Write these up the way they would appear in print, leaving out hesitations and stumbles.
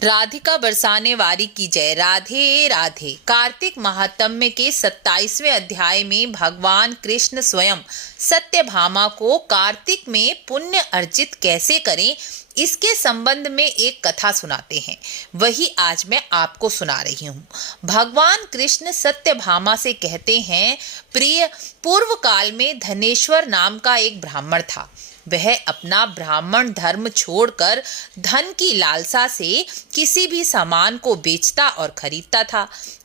राधिका बरसाने वारी की जय। राधे राधे। कार्तिक महात्म्य के 27वें अध्याय में भगवान कृष्ण स्वयं सत्यभामा को कार्तिक में पुण्य अर्जित कैसे करें, इसके संबंध में एक कथा सुनाते हैं। वही आज मैं आपको सुना रही हूँ। भगवान कृष्ण सत्यभामा से कहते हैं, प्रिय, पूर्व काल में धनेश्वर नाम का एक ब्राह्मण था। वह अपना ब्राह्मण धर्म छोड़कर धन की लालसा से किसी भी सामान को बेचता और खरीदता था।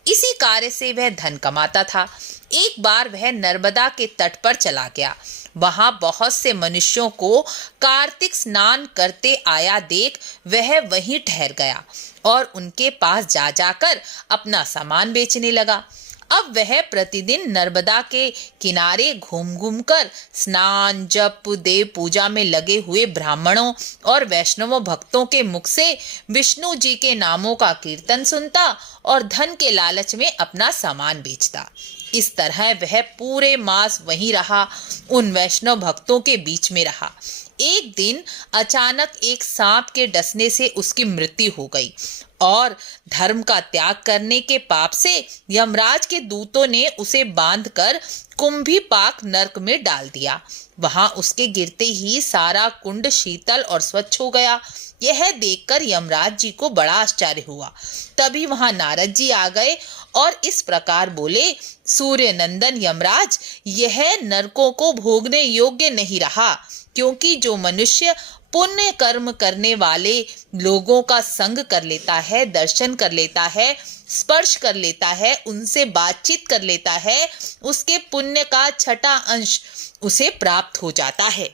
इसी कार्य से वह धन कमाता था। एक बार वह नर्मदा के तट पर चला गया। वहां बहुत से मनुष्यों को कार्तिक स्नान करते आया देख वह वहीं ठहर गया और उनके पास जा जाकर अपना सामान बेचने लगा। अब वह प्रतिदिन नर्मदा के किनारे घूम घूम कर स्नान, जप, देव पूजा में लगे हुए ब्राह्मणों और वैष्णवों भक्तों के मुख से विष्णु जी के नामों का कीर्तन सुनता और धन के लालच में अपना सामान बेचता। इस तरह वह पूरे मास वहीं रहा, उन वैष्णव भक्तों के बीच में रहा। एक दिन अचानक एक सांप के डसने से उसकी मृत्यु हो गई और धर्म का त्याग करने के पाप से यमराज के दूतों ने उसे बांधकर कुंभीपाक नरक में डाल दिया। वहां उसके गिरते ही सारा कुंड शीतल और स्वच्छ हो गया। यह देखकर यमराज जी को बड़ा आश्चर्य हुआ। तभी वहां नारद जी आ गए और इस प्रकार बोले, सूर्य नंदन यमराज, यह नरकों को भोगने योग्य नहीं रहा, क्योंकि जो मनुष्य पुण्य कर्म करने वाले लोगों का संग कर लेता है, दर्शन कर लेता है, स्पर्श कर लेता है, उनसे बातचीत कर लेता है, उसके पुण्य का छठा अंश उसे प्राप्त हो जाता है।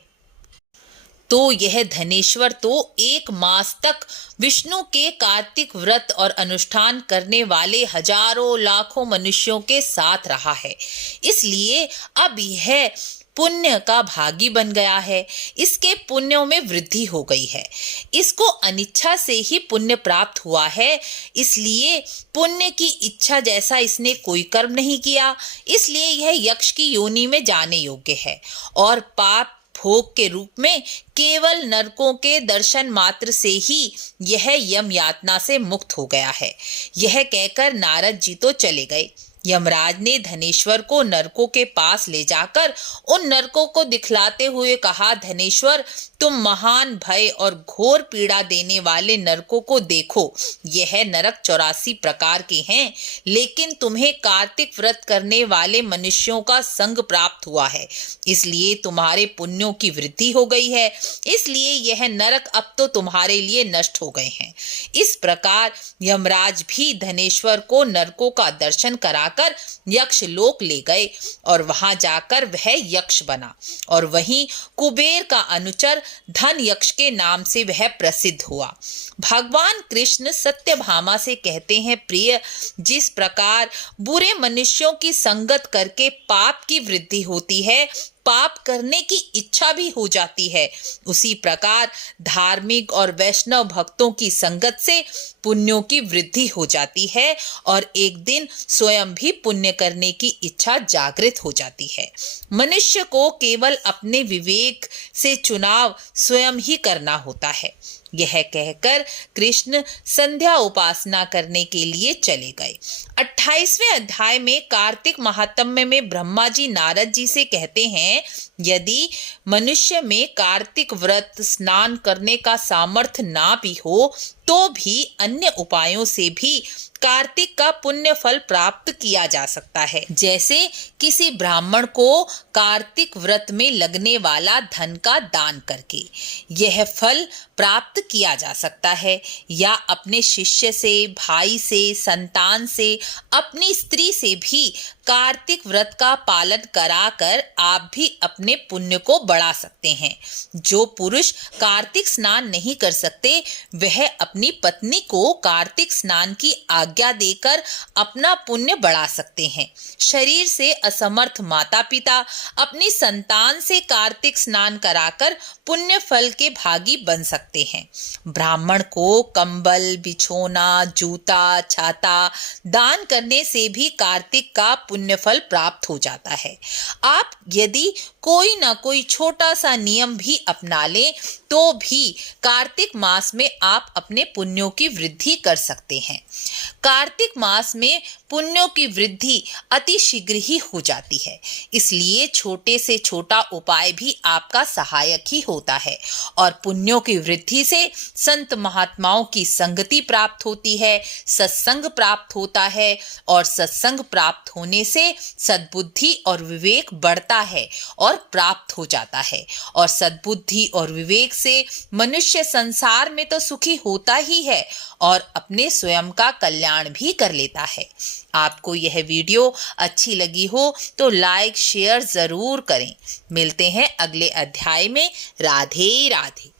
तो यह धनेश्वर तो एक मास तक विष्णु के कार्तिक व्रत और अनुष्ठान करने वाले हजारों लाखों मनुष्यों के साथ रहा है, इसलिए अब यह पुण्य का भागी बन गया है। इसके पुण्यों में वृद्धि हो गई है। इसको अनिच्छा से ही पुण्य प्राप्त हुआ है, इसलिए पुण्य की इच्छा जैसा इसने कोई कर्म नहीं किया, इसलिए यह यक्ष की योनि में जाने योग्य है और पाप भोग के रूप में केवल नरकों के दर्शन मात्र से ही यह यम यातना से मुक्त हो गया है। यह कहकर नारद जी तो चले गए। यमराज ने धनेश्वर को नरकों के पास ले जाकर उन नरकों को दिखलाते हुए कहा, धनेश्वर, तुम महान भय और घोर पीड़ा देने वाले नरकों को देखो। यह नरक 84 प्रकार के हैं, लेकिन तुम्हें कार्तिक व्रत करने वाले मनुष्यों का संग प्राप्त हुआ है, इसलिए तुम्हारे पुण्यों की वृद्धि हो गई है, इसलिए यह नरक अब तो तुम्हारे लिए नष्ट हो गए हैं। इस प्रकार यमराज भी धनेश्वर को नरकों का दर्शन कराकर यक्ष लोक ले गए और वहां जाकर वह यक्ष बना और वहीं कुबेर का अनुचर धन यक्ष के नाम से वह प्रसिद्ध हुआ। भगवान कृष्ण सत्यभामा से कहते हैं, प्रिय, जिस प्रकार बुरे मनुष्यों की संगत करके पाप की वृद्धि होती है, पाप करने की इच्छा भी हो जाती है, उसी प्रकार धार्मिक और वैष्णव भक्तों की संगत से पुण्यों की वृद्धि हो जाती है और एक दिन स्वयं भी पुण्य करने की इच्छा जागृत हो जाती है। मनुष्य को केवल अपने विवेक से चुनाव स्वयं ही करना होता है। यह कहकर कृष्ण संध्या उपासना करने के लिए चले गए। 28वें अध्याय में कार्तिक महात्म्य में ब्रह्मा जी नारद जी से कहते हैं, यदि मनुष्य में कार्तिक व्रत स्नान करने का सामर्थ्य ना भी हो तो भी अन्य उपायों से भी कार्तिक का पुण्य फल प्राप्त किया जा सकता है। जैसे किसी ब्राह्मण को कार्तिक व्रत में लगने वाला धन का दान करके यह फल प्राप्त किया जा सकता है, या अपने शिष्य से, भाई से, संतान से, अपनी स्त्री से भी कार्तिक व्रत का पालन कराकर आप भी अपने पुण्य को बढ़ा सकते हैं। जो पुरुष कार्तिक स्नान नहीं कर सकते वह अपनी पत्नी को कार्तिक स्नान की आज्ञा देकर अपना पुण्य बढ़ा सकते हैं। शरीर से असमर्थ माता पिता अपनी संतान से कार्तिक स्नान कराकर पुण्य फल के भागी बन सकते हैं। ब्राह्मण को कंबल, बिछोना, जूता, छाता दान करने से भी कार्तिक का पुण्य पुण्य फल प्राप्त हो जाता है। आप यदि कोई ना कोई छोटा सा नियम भी अपना लें तो भी कार्तिक मास में आप अपने पुण्यों की वृद्धि कर सकते हैं। कार्तिक मास में पुण्यों की वृद्धि अति शीघ्र ही हो जाती है, इसलिए छोटे से छोटा उपाय भी आपका सहायक ही होता है और पुण्यों की वृद्धि से संत महात्माओं की संगति प्राप्त होती है, सत्संग प्राप्त होता है और सत्संग प्राप्त होने से सद्बुद्धि और विवेक बढ़ता है और प्राप्त हो जाता है और सद्बुद्धि और विवेक से मनुष्य संसार में तो सुखी होता ही है और अपने स्वयं का कल्याण भी कर लेता है। आपको यह वीडियो अच्छी लगी हो तो लाइक शेयर जरूर करें। मिलते हैं अगले अध्याय में। राधे राधे।